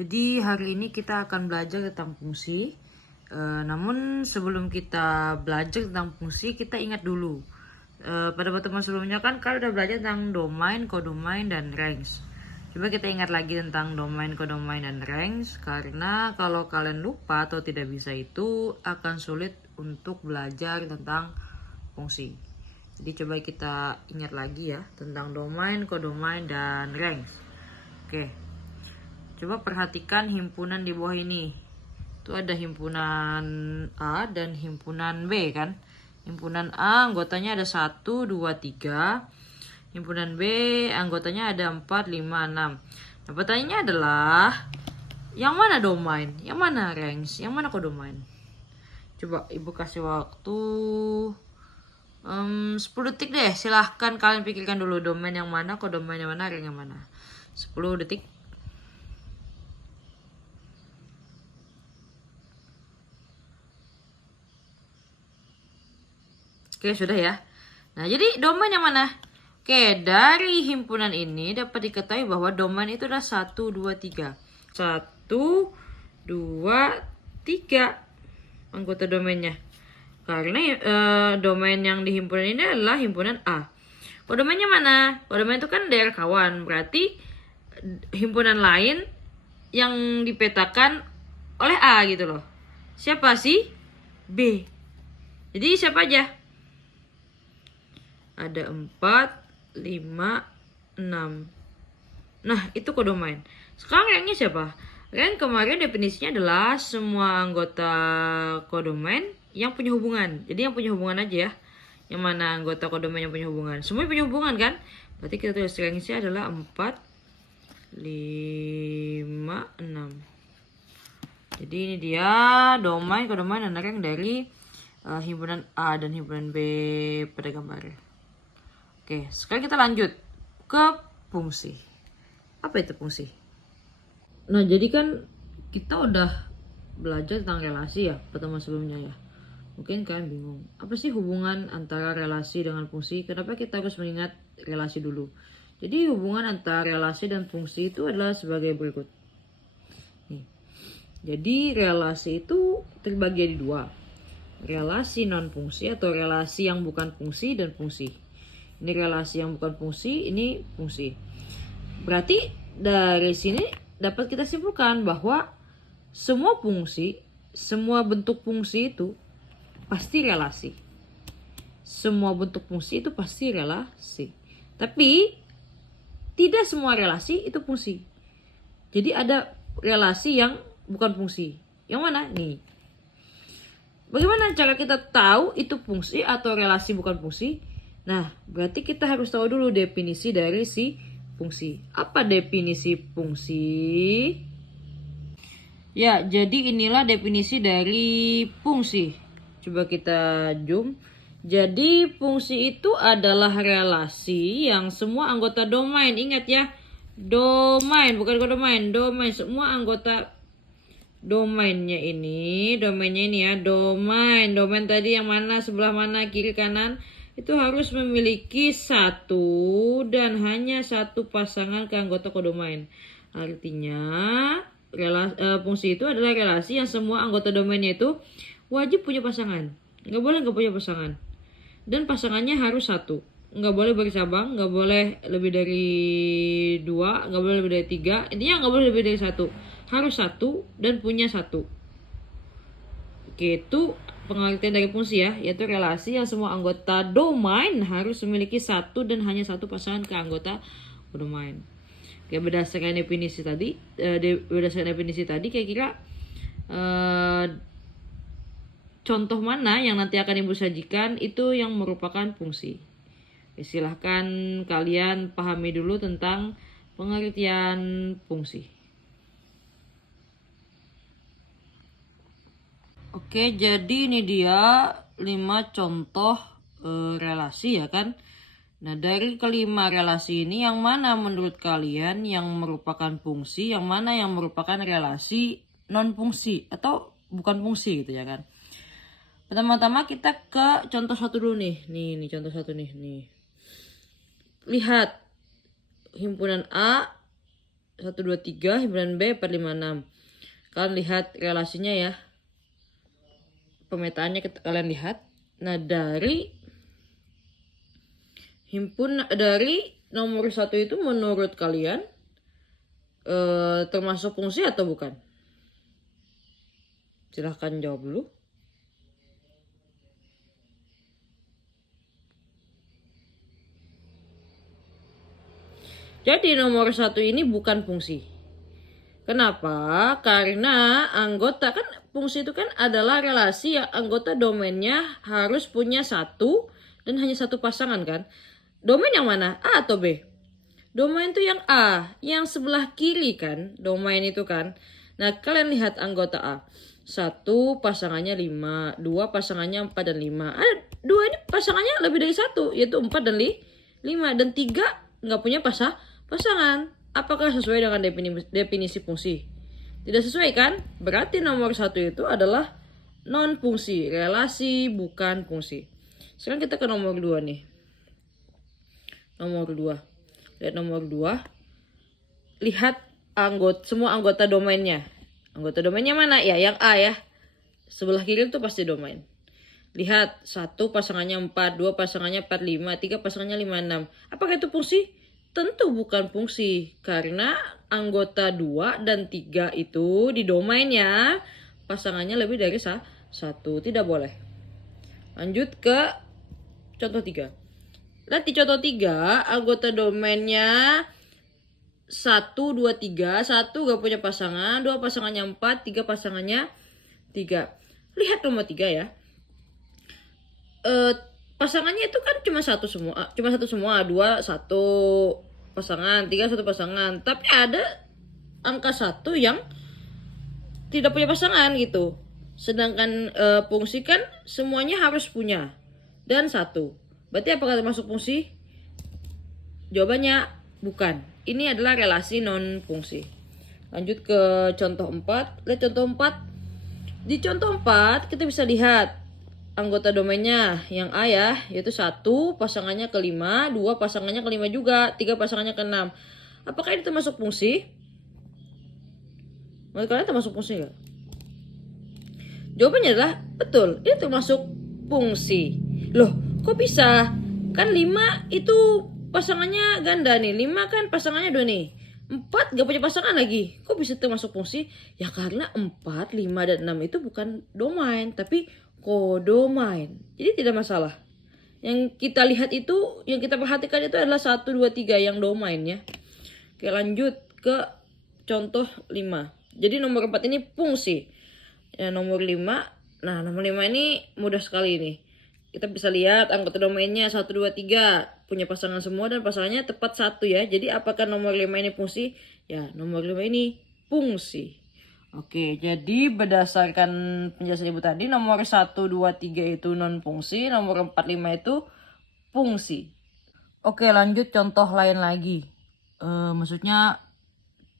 Jadi hari ini kita akan belajar tentang fungsi. Namun sebelum kita belajar tentang fungsi, kita ingat dulu. Pada pertemuan sebelumnya kan kalian udah belajar tentang domain, kodomain, dan range. Coba kita ingat lagi tentang domain, kodomain, dan range. Karena kalau kalian lupa atau tidak bisa itu akan sulit untuk belajar tentang fungsi. Jadi coba kita ingat lagi ya tentang domain, kodomain, dan range. Oke. Coba perhatikan himpunan di bawah ini. Itu ada himpunan A dan himpunan B kan. Himpunan A anggotanya ada 1, 2, 3. Himpunan B anggotanya ada 4, 5, 6. Nah, pertanyaannya adalah yang mana domain, yang mana range, yang mana kodomain? Coba ibu kasih waktu 10 detik deh. Silahkan kalian pikirkan dulu domain yang mana, kodomain yang mana, range yang mana. 10 detik. Oke, sudah ya. Nah, jadi domain yang mana? Oke, dari himpunan ini dapat diketahui bahwa domain itu adalah 1, 2, 3. 1, 2, 3 anggota domainnya. Karena domain yang di himpunan ini adalah himpunan A. Kodomainnya mana? Kodomain itu kan daerah kawan. Berarti himpunan lain yang dipetakan oleh A gitu loh. Siapa sih? B. Jadi siapa aja? Ada 4, 5, 6. Nah, itu kodomain. Sekarang ranknya siapa? Rank kemarin definisinya adalah semua anggota kodomain yang punya hubungan. Jadi yang punya hubungan aja ya. Yang mana anggota kodomain yang punya hubungan? Semua punya hubungan kan? Berarti kita tulis ranknya adalah 4, 5, 6. Jadi ini dia domain, kodomain, dan rank dari himpunan A dan himpunan B pada gambarnya. Oke, sekarang kita lanjut ke fungsi. Apa itu fungsi? Nah, jadi kan kita udah belajar tentang relasi ya, pertemuan sebelumnya ya. Mungkin kalian bingung, apa sih hubungan antara relasi dengan fungsi? Kenapa kita harus mengingat relasi dulu? Jadi hubungan antara relasi dan fungsi itu adalah sebagai berikut. Nih. Jadi relasi itu terbagi jadi dua. Relasi non fungsi atau relasi yang bukan fungsi dan fungsi. Ini relasi yang bukan fungsi, ini fungsi. Berarti dari sini dapat kita simpulkan bahwa semua fungsi, semua bentuk fungsi itu pasti relasi. Semua bentuk fungsi itu pasti relasi. Tapi tidak semua relasi itu fungsi. Jadi ada relasi yang bukan fungsi. Yang mana? Nih. Bagaimana cara kita tahu itu fungsi atau relasi bukan fungsi? Nah, berarti kita harus tahu dulu definisi dari si fungsi. Apa definisi fungsi? Ya, jadi inilah definisi dari fungsi. Coba kita zoom. Jadi fungsi itu adalah relasi yang semua anggota domain. Ingat ya, domain bukan kodomain. Domain, semua anggota domainnya ini ya, domain. Domain tadi yang mana, sebelah mana, kiri kanan, itu harus memiliki satu dan hanya satu pasangan ke anggota kodomain. Artinya fungsi itu adalah relasi yang semua anggota domainnya itu wajib punya pasangan. Nggak boleh nggak punya pasangan. Dan pasangannya harus satu. Nggak boleh bercabang, nggak boleh lebih dari 2, nggak boleh lebih dari 3. Intinya nggak boleh lebih dari 1. Harus satu dan punya satu. Oke, itu pengertian dari fungsi ya, yaitu relasi yang semua anggota domain harus memiliki satu dan hanya satu pasangan ke anggota domain. Oke, berdasarkan definisi tadi, kira-kira contoh mana yang nanti akan ibu sajikan itu yang merupakan fungsi. Oke, silahkan kalian pahami dulu tentang pengertian fungsi. Oke, jadi ini dia 5 contoh relasi ya kan. Nah, dari kelima relasi ini yang mana menurut kalian yang merupakan fungsi, yang mana yang merupakan relasi non fungsi atau bukan fungsi gitu ya kan. Pertama-tama kita ke contoh satu dulu nih. Nih contoh satu nih. Lihat himpunan A 1, 2, 3, himpunan B 4, 5, 6. Kalian lihat relasinya ya. Pemetaannya kalian lihat. Nah, dari nomor 1 itu menurut kalian termasuk fungsi atau bukan? Silahkan jawab dulu. Jadi nomor 1 ini bukan fungsi. Kenapa? Karena anggota kan fungsi itu kan adalah relasi yang anggota domainnya harus punya satu dan hanya satu pasangan kan. Domain yang mana? A atau B? Domain itu yang A, yang sebelah kiri kan, domain itu kan. Nah, kalian lihat anggota A. 1 pasangannya 5, 2 pasangannya 4 dan 5. Ada 2 ini pasangannya lebih dari 1, yaitu 4 dan 5. Dan 3 nggak punya pasangan. Apakah sesuai dengan definisi fungsi? Tidak sesuai kan? Berarti nomor 1 itu adalah non fungsi, relasi bukan fungsi. Sekarang kita ke nomor 2 nih. Nomor 2. Lihat nomor 2. Lihat semua anggota domainnya. Anggota domainnya mana? Ya, yang A ya. Sebelah kiri itu pasti domain. Lihat, 1 pasangannya 4, 2 pasangannya 4, 5, 3 pasangannya 5, 6. Apakah itu fungsi? Tentu bukan fungsi. Karena anggota 2 dan 3 itu di domainnya pasangannya lebih dari 1. Tidak boleh. Lanjut ke contoh 3. Lihat di contoh 3, anggota domainnya 1, 2, 3. 1 gak punya pasangan, 2 pasangannya 4, 3 pasangannya 3. Lihat nomor 3 ya. Pasangannya itu kan cuma satu semua, 2 1 pasangan, 3 1 pasangan. Tapi ada angka 1 yang tidak punya pasangan gitu. Sedangkan fungsi kan semuanya harus punya dan 1. Berarti apakah termasuk fungsi? Jawabannya bukan. Ini adalah relasi non fungsi. Lanjut ke contoh 4. Lihat contoh 4. Di contoh 4 kita bisa lihat anggota domainnya yang A ya, yaitu 1 pasangannya ke 5, 2 pasangannya ke 5 juga, 3 pasangannya ke 6. Apakah ini termasuk fungsi? Menurut kalian termasuk fungsi nggak? Jawabannya adalah betul, ini termasuk fungsi. Loh, kok bisa? Kan 5 itu pasangannya ganda nih, 5 kan pasangannya 2 nih. 4 gak punya pasangan lagi. Kok bisa termasuk fungsi? Ya karena 4, 5, dan 6 itu bukan domain, tapi kodomain. Jadi tidak masalah. Yang kita lihat itu, yang kita perhatikan itu adalah 1, 2, 3 yang domainnya. Oke, lanjut ke contoh 5. Jadi nomor 4 ini fungsi. Ya, nomor 5. Nah, nomor 5 ini mudah sekali nih. Kita bisa lihat anggota domainnya 1, 2, 3 punya pasangan semua dan pasangannya tepat 1 ya. Jadi apakah nomor 5 ini fungsi? Ya, nomor 5 ini fungsi. Oke, jadi berdasarkan penjelasan Ibu tadi, nomor 1, 2, 3 itu non fungsi, nomor 4, 5 itu fungsi. Oke, lanjut contoh lain lagi. Maksudnya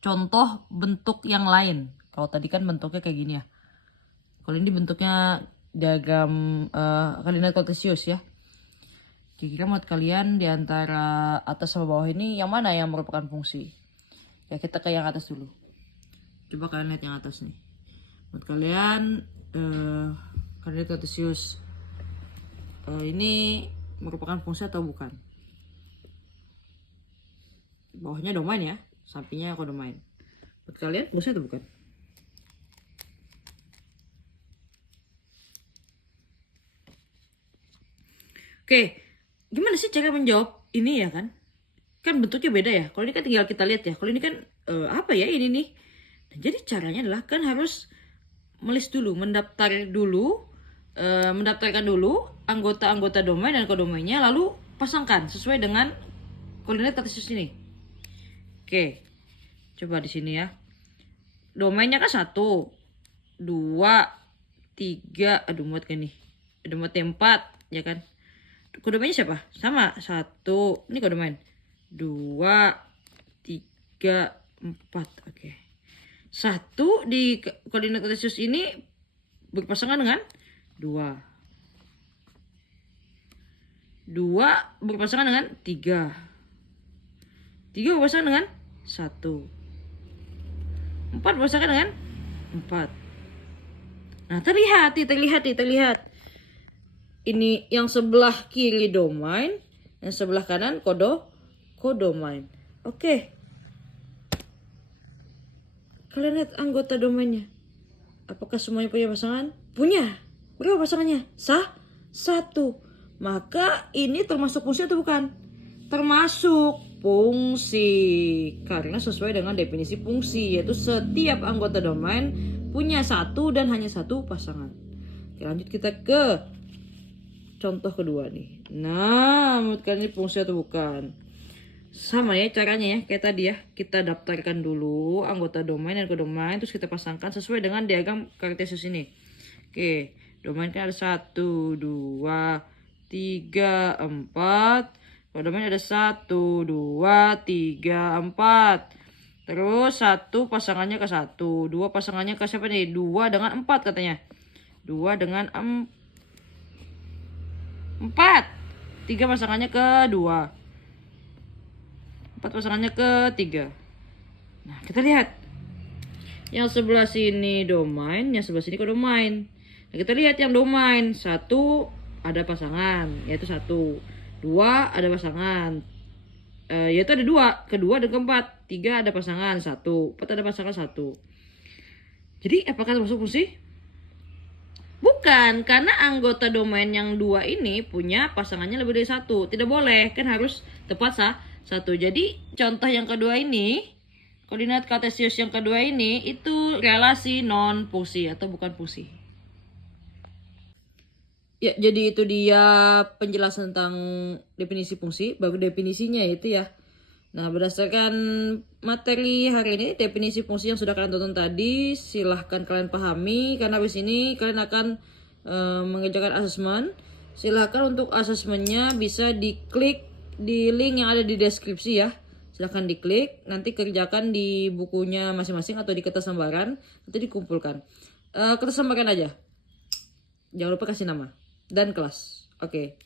contoh bentuk yang lain. Kalau tadi kan bentuknya kayak gini ya. Kalau ini bentuknya diagram koordinat kartesius ya. Kira-kira menurut kalian di antara atas sama bawah ini yang mana yang merupakan fungsi? Ya, kita ke yang atas dulu. Coba kalian lihat yang atas nih. Menurut kalian koordinat kartesius ini merupakan fungsi atau bukan? Bawahnya domain ya, sampingnya kodomain. Menurut kalian fungsi atau bukan? Oke, gimana sih cara menjawab ini ya kan? Kan bentuknya beda ya. Kalau ini kan tinggal kita lihat ya. Kalau ini kan apa ya ini nih? Nah, jadi caranya adalah kan harus mendaftarkan dulu anggota-anggota domain dan kodomainnya, lalu pasangkan sesuai dengan koordinat kartesius ini. Oke, coba di sini ya. Domainnya kan 1, 2, 3, aduh muat kan nih. Ada muat 4, ya kan? Kodomainnya siapa? Sama, 1, ini kodomain. 2, 3, 4, oke. 1 di koordinat kartesius ini berpasangan dengan 2. 2 berpasangan dengan 3. 3 berpasangan dengan 1. 4 bersama dengan 4. Nah, terlihat. Ini yang sebelah kiri domain, yang sebelah kanan kodomain. Oke. Kalian lihat anggota domainnya. Apakah semuanya punya pasangan? Punya. Berapa pasangannya? 1. Maka ini termasuk fungsi atau bukan? Termasuk fungsi. Karena sesuai dengan definisi fungsi, yaitu setiap anggota domain punya 1 dan hanya 1 pasangan. Oke, lanjut kita ke contoh kedua nih. Nah, menurut kalian ini fungsi atau bukan? Sama ya caranya ya, kayak tadi ya. Kita daftarkan dulu anggota domain dan kodomain, terus kita pasangkan sesuai dengan diagram Cartesius ini. Oke, domain kan ada 1, 2, 3, 4. Kodomain ada 1, 2, 3, 4. Terus 1 pasangannya ke 1, 2 pasangannya ke siapa nih? 2 dengan 4 katanya. 2 dengan 4. 3 pasangannya ke 2. 4 pasangannya ke 3. Nah, kita lihat. Yang sebelah sini domain, yang sebelah sini kodomain. Nah, kita lihat yang domain. 1 ada pasangan, yaitu 1. 2 ada pasangan, yaitu ada 2. Kedua dan keempat. 3 ada pasangan 1. 4 ada pasangan 1. Jadi apakah termasuk fungsi? Bukan, karena anggota domain yang 2 ini punya pasangannya lebih dari 1. Tidak boleh, kan harus tepat 1. Jadi contoh yang kedua ini, koordinat Cartesius yang kedua ini itu relasi non fungsi atau bukan fungsi. Ya, jadi itu dia penjelasan tentang definisi fungsi. Baru definisinya itu ya. Nah, berdasarkan materi hari ini, definisi fungsi yang sudah kalian tonton tadi, silahkan kalian pahami. Karena habis ini kalian akan mengerjakan asesmen. Silahkan untuk asesmennya bisa diklik di link yang ada di deskripsi ya. Silahkan diklik, nanti kerjakan di bukunya masing-masing atau di kertas lembaran, nanti dikumpulkan. Kertas lembaran aja. Jangan lupa kasih nama dan kelas. Oke.